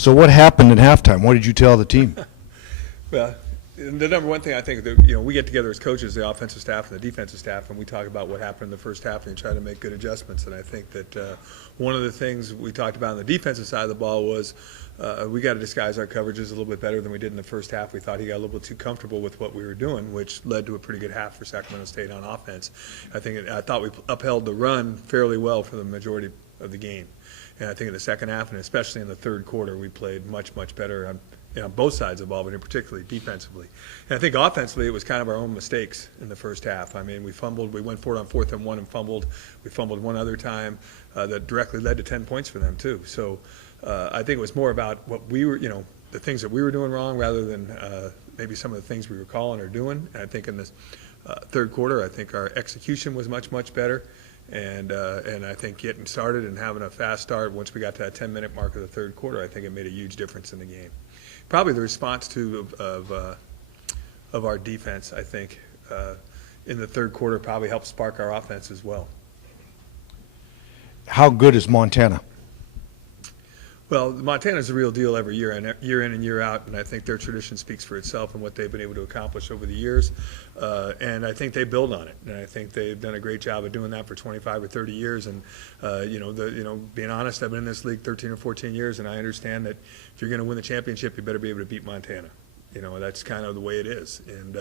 So what happened at halftime? What did you tell the team? Well, the number one thing I think that, we get together as coaches, the offensive staff and the defensive staff, and we talk about what happened in the first half and try to make good adjustments. And I think that one of the things we talked about on the defensive side of the ball was we got to disguise our coverages a little bit better than we did in the first half. We thought he got a little bit too comfortable with what we were doing, which led to a pretty good half for Sacramento State on offense. I thought we upheld the run fairly well for the majority of the game. And I think in the second half, and especially in the third quarter, we played much, much better on both sides of the ball, but in particularly defensively. And I think offensively, it was kind of our own mistakes in the first half. I mean, we fumbled. We went for it on 4th and 1 and fumbled. We fumbled one other time that directly led to 10 points for them, too. So I think it was more about what we were, the things that we were doing wrong rather than maybe some of the things we were calling or doing. And I think in this third quarter, I think our execution was much, much better. And I think getting started and having a fast start once we got to that 10-minute mark of the third quarter, I think it made a huge difference in the game. Probably the response of our defense, I think, in the third quarter probably helped spark our offense as well. How good is Montana? Well, Montana's the real deal every year, and year in and year out, and I think their tradition speaks for itself and what they've been able to accomplish over the years. And I think they build on it, and I think they've done a great job of doing that for 25 or 30 years. And being honest, I've been in this league 13 or 14 years, and I understand that if you're going to win the championship, you better be able to beat Montana. That's kind of the way it is, and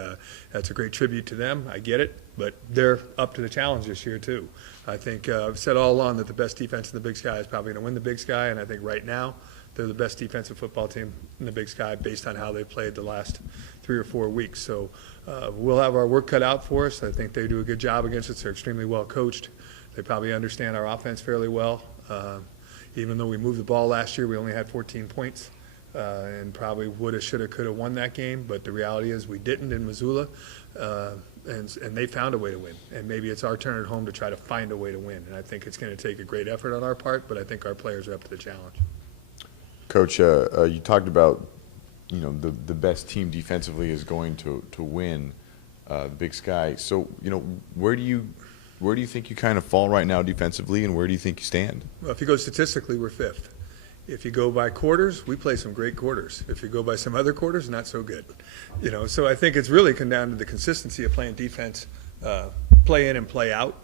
that's a great tribute to them. I get it, but they're up to the challenge this year too. I think I've said all along that the best defense in the Big Sky is probably going to win the Big Sky, and I think right now they're the best defensive football team in the Big Sky based on how they played the last 3 or 4 weeks. So we'll have our work cut out for us. I think they do a good job against us. They're extremely well coached. They probably understand our offense fairly well. Even though we moved the ball last year, we only had 14 points. And probably woulda, shoulda, coulda won that game, but the reality is we didn't in Missoula, and they found a way to win. And maybe it's our turn at home to try to find a way to win. And I think it's going to take a great effort on our part, but I think our players are up to the challenge. Coach, you talked about the best team defensively is going to win the Big Sky. So where do you think you kind of fall right now defensively, and where do you think you stand? Well, if you go statistically, we're 5th. If you go by quarters, we play some great quarters. If you go by some other quarters, not so good. So I think it's really come down to the consistency of playing defense, play in and play out,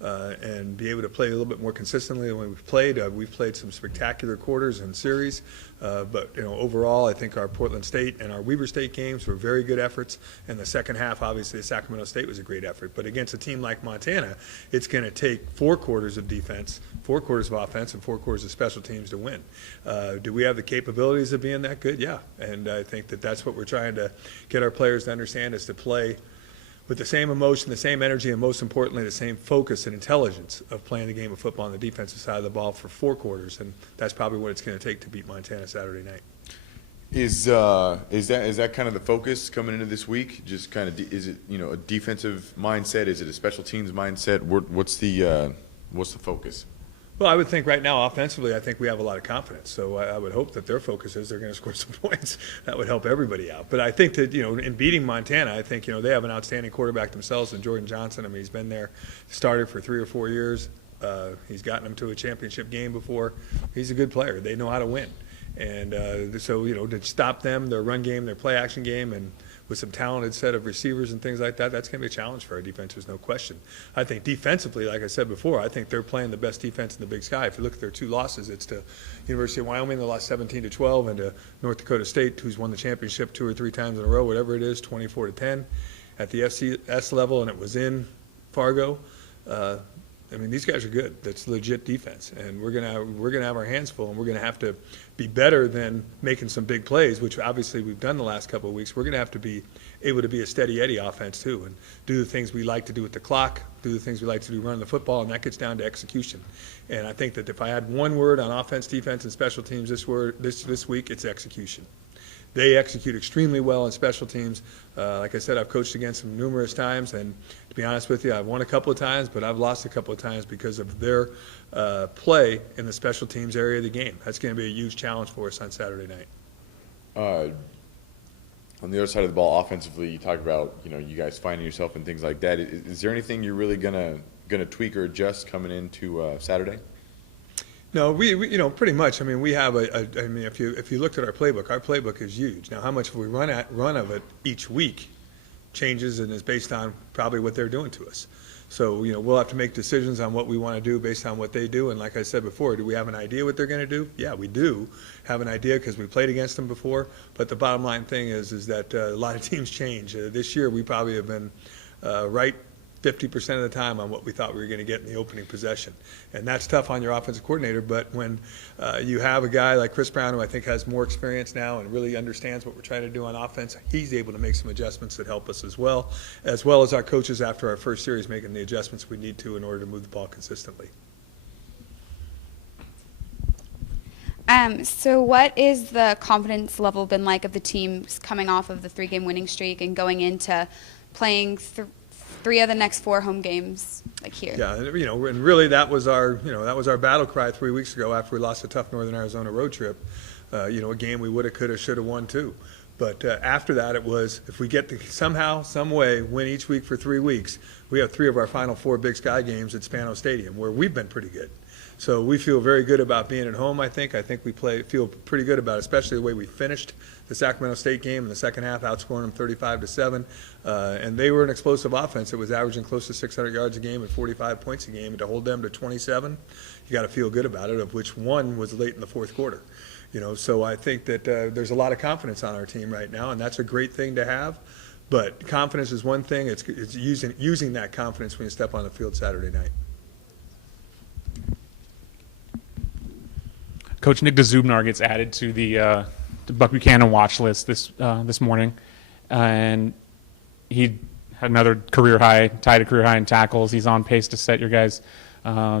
and be able to play a little bit more consistently than we've played. We've played some spectacular quarters and series, but overall, I think our Portland State and our Weber State games were very good efforts. And the second half, obviously, Sacramento State was a great effort. But against a team like Montana, it's going to take 4 quarters of defense, 4 quarters of offense, and 4 quarters of special teams to win. Do we have the capabilities of being that good? Yeah, and I think that that's what we're trying to get our players to understand, is to play with the same emotion, the same energy, and most importantly, the same focus and intelligence of playing the game of football on the defensive side of the ball for 4 quarters, and that's probably what it's going to take to beat Montana Saturday night. Is that kind of the focus coming into this week? Just kind of, is it a defensive mindset? Is it a special teams mindset? What's the focus? Well, I would think right now, offensively, I think we have a lot of confidence. So I would hope that their focus is they're going to score some points. That would help everybody out. But I think that, in beating Montana, I think, they have an outstanding quarterback themselves in Jordan Johnson. I mean, he's been there, started for 3 or 4 years. He's gotten them to a championship game before. He's a good player. They know how to win. And so, to stop them, their run game, their play action game, and with some talented set of receivers and things like that, that's going to be a challenge for our defense, there's no question. I think defensively, like I said before, I think they're playing the best defense in the Big Sky. If you look at their 2 losses, it's to University of Wyoming, they lost 17-12, and to North Dakota State, who's won the championship 2 or 3 times in a row, whatever it is, 24-10 at the FCS level, and it was in Fargo. I mean, these guys are good. That's legit defense, and we're gonna have our hands full, and we're gonna have to be better than making some big plays, which obviously we've done the last couple of weeks. We're gonna have to be able to be a steady Eddie offense too, and do the things we like to do with the clock, do the things we like to do running the football, and that gets down to execution. And I think that if I had one word on offense, defense, and special teams this week, it's execution. They execute extremely well in special teams. Like I said, I've coached against them numerous times, and to be honest with you, I've won a couple of times, but I've lost a couple of times because of their play in the special teams area of the game. That's going to be a huge challenge for us on Saturday night. On the other side of the ball, offensively, you talk about you guys finding yourself and things like that. Is there anything you're really gonna tweak or adjust coming into Saturday? No, we pretty much. I mean, we have I mean, if you looked at our playbook is huge. Now, how much we run of it each week changes and is based on probably what they're doing to us. So, we'll have to make decisions on what we want to do based on what they do. And like I said before, do we have an idea what they're going to do? Yeah, we do have an idea because we played against them before. But the bottom line thing is that a lot of teams change. This year, we probably have been right 50% of the time on what we thought we were going to get in the opening possession. And that's tough on your offensive coordinator, but when you have a guy like Chris Brown, who I think has more experience now and really understands what we're trying to do on offense, he's able to make some adjustments that help us as well as our coaches after our first series making the adjustments we need to in order to move the ball consistently. So what is the confidence level been like of the teams coming off of the 3-game winning streak and going into playing 3 of the next 4 home games like here? Yeah, and really that was our battle cry 3 weeks ago after we lost a tough Northern Arizona road trip. A game we would have, could have, should have won too. But after that, it was if we get to somehow, some way, win each week for 3 weeks, we have 3 of our final 4 Big Sky games at Spanos Stadium, where we've been pretty good. So we feel very good about being at home. I think we feel pretty good about it, especially the way we finished the Sacramento State game in the second half, outscoring them 35-7. And they were an explosive offense that was averaging close to 600 yards a game and 45 points a game. And to hold them to 27, you got to feel good about it, of which one was late in the fourth quarter. So I think that there's a lot of confidence on our team right now, and that's a great thing to have. But confidence is one thing. It's using that confidence when you step on the field Saturday night. Coach Nick DeZubnar gets added to the Buck Buchanan watch list this morning, and he had another tied a career high in tackles. He's on pace to set your guys'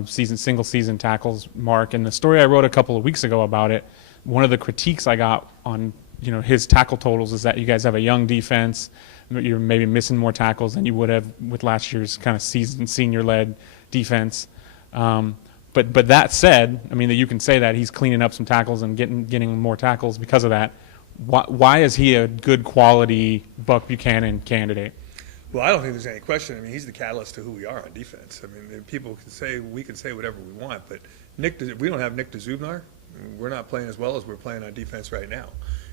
single season tackles mark. And the story I wrote a couple of weeks ago about it, one of the critiques I got on his tackle totals is that you guys have a young defense. You're maybe missing more tackles than you would have with last year's kind of seasoned senior-led defense. But that said, I mean, that you can say that he's cleaning up some tackles and getting more tackles because of that. Why is he a good quality Buck Buchanan candidate? Well, I don't think there's any question. I mean, he's the catalyst to who we are on defense. I mean, we can say whatever we want, but we don't have Nick DeZubnar. We're not playing as well as we're playing on defense right now.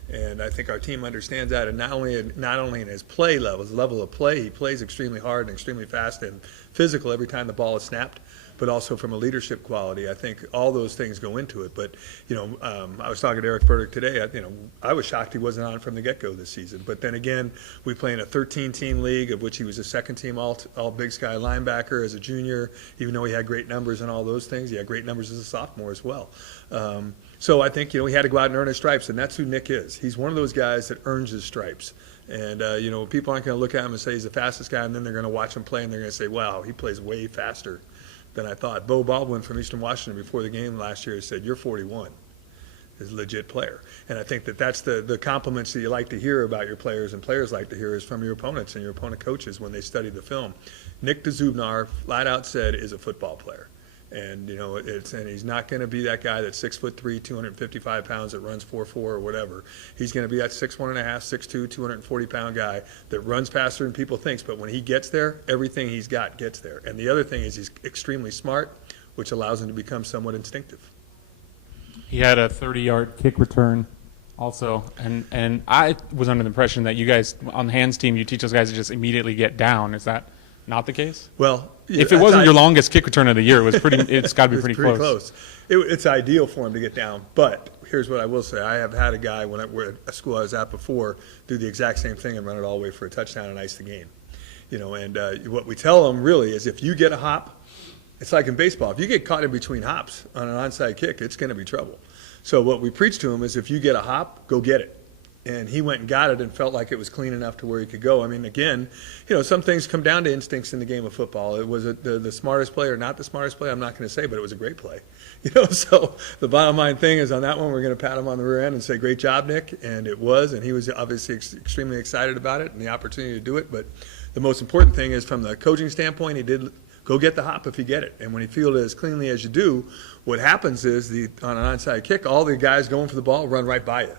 And I think our team understands that, and not only in his play level, his level of play, he plays extremely hard and extremely fast and physical every time the ball is snapped, but also from a leadership quality. I think all those things go into it. But, I was talking to Eric Burdick today. I was shocked he wasn't on from the get-go this season. But then again, we play in a 13-team league, of which he was a second-team all Big Sky linebacker as a junior. Even though he had great numbers and all those things, he had great numbers as a sophomore as well. So I think, he had to go out and earn his stripes, and that's who Nick is. He's one of those guys that earns his stripes. And, people aren't going to look at him and say he's the fastest guy, and then they're going to watch him play, and they're going to say, wow, he plays way faster than I thought. Bo Baldwin from Eastern Washington before the game last year said, you're 41. Is a legit player. And I think that's the compliments that you like to hear about your players, and players like to hear is from your opponents and your opponent coaches when they study the film. Nick DeZubnar flat out said is a football player. And, and he's not going to be that guy that's 6'3", 255 pounds that runs 4.4 or whatever. He's going to be that 6'1.5", 6'2", 240-pound guy that runs faster than people think. But when he gets there, everything he's got gets there. And the other thing is he's extremely smart, which allows him to become somewhat instinctive. He had a 30-yard kick return also. And I was under the impression that you guys, on the hands team, you teach those guys to just immediately get down. Is that not the case? Well, if it wasn't your longest kick return of the year, it's got to be pretty close. It's ideal for him to get down. But here's what I will say. I have had a guy when a school I was at before do the exact same thing and run it all the way for a touchdown and ice the game. And what we tell them really is if you get a hop, it's like in baseball. If you get caught in between hops on an onside kick, it's going to be trouble. So what we preach to him is if you get a hop, go get it. And he went and got it and felt like it was clean enough to where he could go. I mean, again, some things come down to instincts in the game of football. It was the smartest play or not the smartest play, I'm not going to say, but it was a great play. So the bottom line thing is on that one, we're going to pat him on the rear end and say, great job, Nick. And it was, and he was obviously extremely excited about it and the opportunity to do it. But the most important thing is from the coaching standpoint, he did go get the hop if you get it. And when you field it as cleanly as you do, what happens is on an onside kick, all the guys going for the ball run right by you.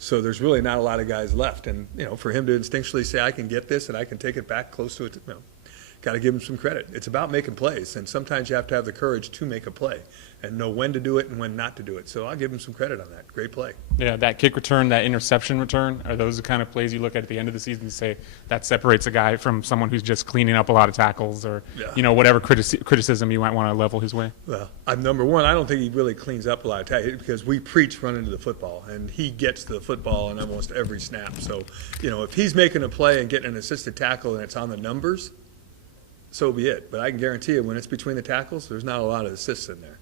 So there's really not a lot of guys left. And, for him to instinctually say, I can get this and I can take it back close to it, got got to give him some credit. It's about making plays, and sometimes you have to have the courage to make a play and know when to do it and when not to do it. So I'll give him some credit on that. Great play. Yeah, that kick return, that interception return, are those the kind of plays you look at the end of the season and say that separates a guy from someone who's just cleaning up a lot of tackles or, Yeah. whatever criticism you might want to level his way? Well, number one, I don't think he really cleans up a lot of tackles because we preach running to the football, and he gets to the football on almost every snap. So, if he's making a play and getting an assisted tackle and it's on the numbers, so be it. But I can guarantee you when it's between the tackles, there's not a lot of assists in there.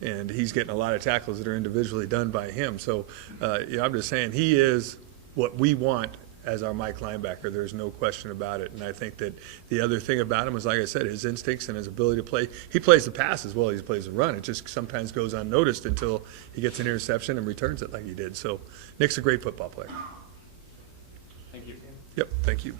And he's getting a lot of tackles that are individually done by him. So, I'm just saying he is what we want as our Mike linebacker. There's no question about it. And I think that the other thing about him is, like I said, his instincts and his ability to play. He plays the pass as well as he plays the run. It just sometimes goes unnoticed until he gets an interception and returns it like he did. So Nick's a great football player. Thank you. Yep, thank you.